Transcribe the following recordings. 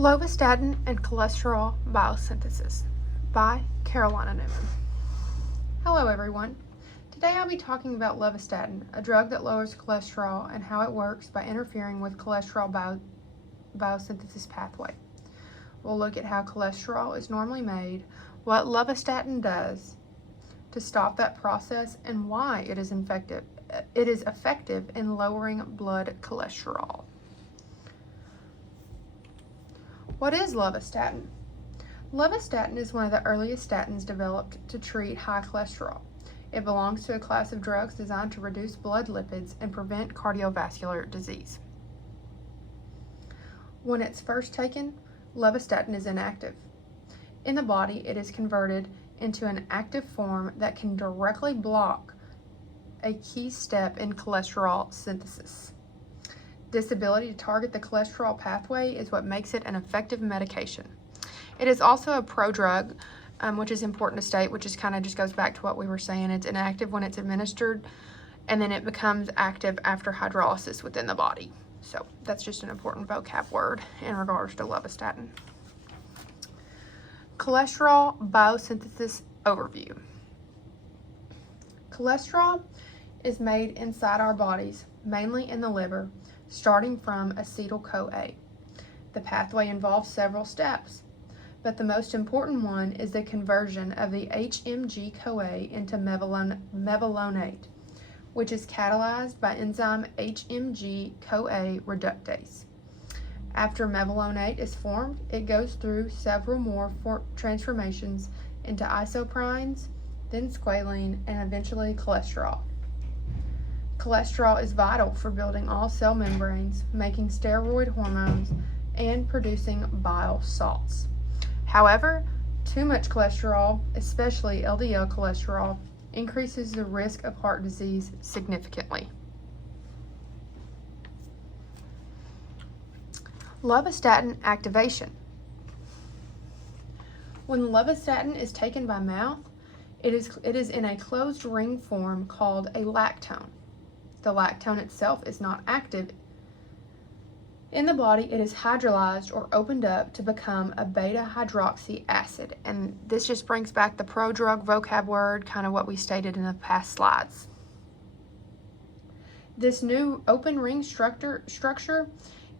Lovastatin and Cholesterol Biosynthesis by Carolina Newman. Hello everyone. Today I'll be talking about lovastatin, a drug that lowers cholesterol and how it works by interfering with cholesterol biosynthesis pathway. We'll look at how cholesterol is normally made, what lovastatin does to stop that process, and why it is effective in lowering blood cholesterol. What is lovastatin? Lovastatin is one of the earliest statins developed to treat high cholesterol. It belongs to a class of drugs designed to reduce blood lipids and prevent cardiovascular disease. When it's first taken, lovastatin is inactive. In the body, it is converted into an active form that can directly block a key step in cholesterol synthesis. This ability to target the cholesterol pathway is what makes it an effective medication. It is also a prodrug, which is important to state, which is kind of just goes back to what we were saying. It's inactive when it's administered, and then it becomes active after hydrolysis within the body. So that's just an important vocab word in regards to lovastatin. Cholesterol biosynthesis overview. Cholesterol is made inside our bodies, mainly in the liver, starting from acetyl-CoA. The pathway involves several steps, but the most important one is the conversion of the HMG-CoA into mevalonate, which is catalyzed by enzyme HMG-CoA reductase. After mevalonate is formed, it goes through several more transformations into isoprines, then squalene, and eventually cholesterol. Cholesterol is vital for building all cell membranes, making steroid hormones, and producing bile salts. However, too much cholesterol, especially LDL cholesterol, increases the risk of heart disease significantly. Lovastatin activation. When lovastatin is taken by mouth, it is in a closed ring form called a lactone. The lactone itself is not active. In the body, it is hydrolyzed or opened up to become a beta-hydroxy acid. And this just brings back the prodrug vocab word, kind of what we stated in the past slides. This new open ring structure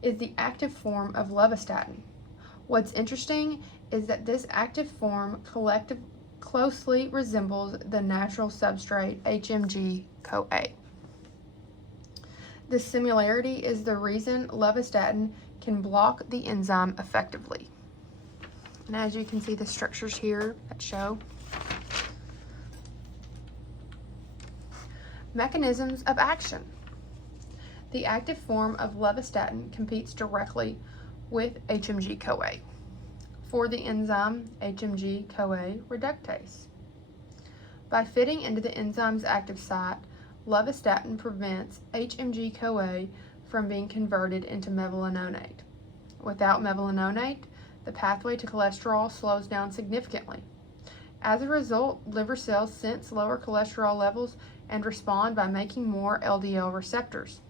is the active form of lovastatin. What's interesting is that this active form closely resembles the natural substrate HMG-CoA. This similarity is the reason lovastatin can block the enzyme effectively. And as you can see, the structures here that show. Mechanisms of action. The active form of lovastatin competes directly with HMG-CoA for the enzyme HMG-CoA reductase. By fitting into the enzyme's active site, lovastatin prevents HMG-CoA from being converted into mevalonate. Without mevalonate, the pathway to cholesterol slows down significantly. As a result, liver cells sense lower cholesterol levels and respond by making more LDL receptors.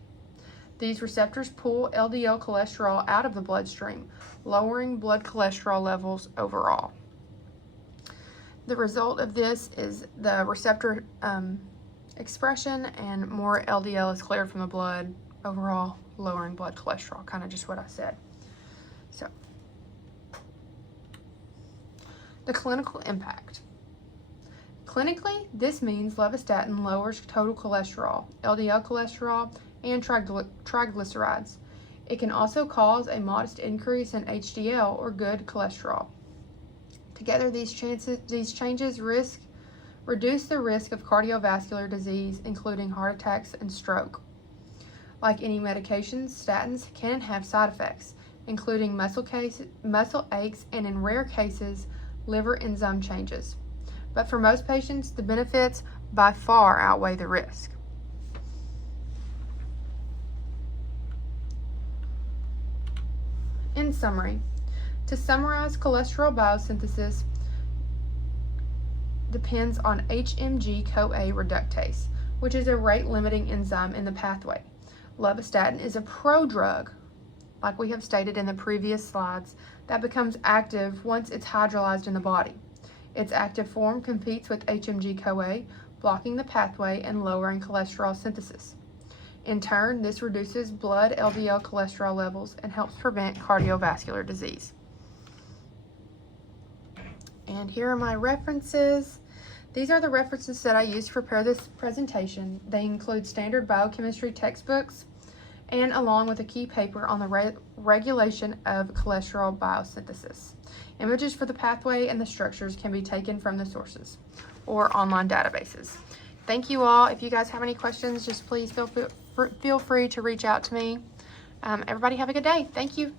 These receptors pull LDL cholesterol out of the bloodstream, lowering blood cholesterol levels overall. The result of this is the receptor expression, and more LDL is cleared from the blood, overall lowering blood cholesterol, kind of just what I said. So, the clinical impact. Clinically, this means lovastatin lowers total cholesterol, LDL cholesterol, and triglycerides. It can also cause a modest increase in HDL, or good cholesterol. Together, these changes reduce the risk of cardiovascular disease, including heart attacks and stroke. Like any medications, statins can have side effects, including muscle aches, and in rare cases, liver enzyme changes. But for most patients, the benefits by far outweigh the risk. In summary, to summarize, cholesterol biosynthesis depends on HMG-CoA reductase, which is a rate-limiting enzyme in the pathway. Lovastatin is a prodrug like we have stated in the previous slides, that becomes active once it's hydrolyzed in the body. Its active form competes with HMG-CoA, blocking the pathway and lowering cholesterol synthesis. In turn, this reduces blood LDL cholesterol levels and helps prevent cardiovascular disease. And here are my references. These are the references that I used to prepare this presentation. They include standard biochemistry textbooks and along with a key paper on the regulation of cholesterol biosynthesis. Images for the pathway and the structures can be taken from the sources or online databases. Thank you all. If you guys have any questions, just please feel free to reach out to me. Everybody have a good day. Thank you.